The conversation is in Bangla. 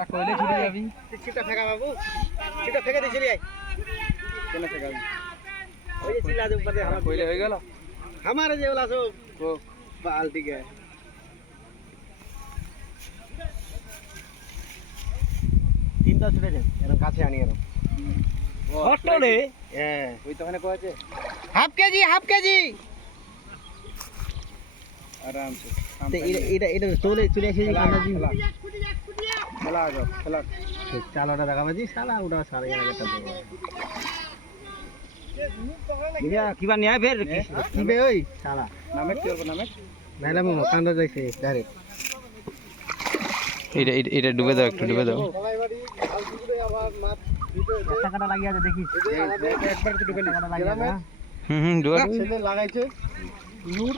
শালা কইলে ছুটে যাবি ছিটা ফেকা বাবু ছিটা ফেকে দিছিলি আই কেন ফেকাবি ওই যে চিল্লা দে উপরে আমার কইলে হয়ে গেল हमारे जे वाला सो ও बाल्टी के তিনটা ছুটে যায় এরকম কাছে আনি এরকম হট্টো রে হ্যাঁ ওই তো ওখানে কয়েছে হাফ কেজি আরামসে এটা চলে এসে কান্দা জি খেলা আগে খেলা চালাটা দেখাবা জি শালা ওটা সাড়ে 11টা দেবো কিবা নিয়ে ফের কি বে ওই শালা নামে কি করব নামে নাইলা মো কান্দা যাইছে ডাইরেক্ট এটা ডুবে দাও একটু ডুবে দাও টাকাটা লাগিয়ে আছে দেখিস একবার তো ডুবে টাকাটা লাগিয়ে আছে ডুবে ছেলে লাগাইছে নূর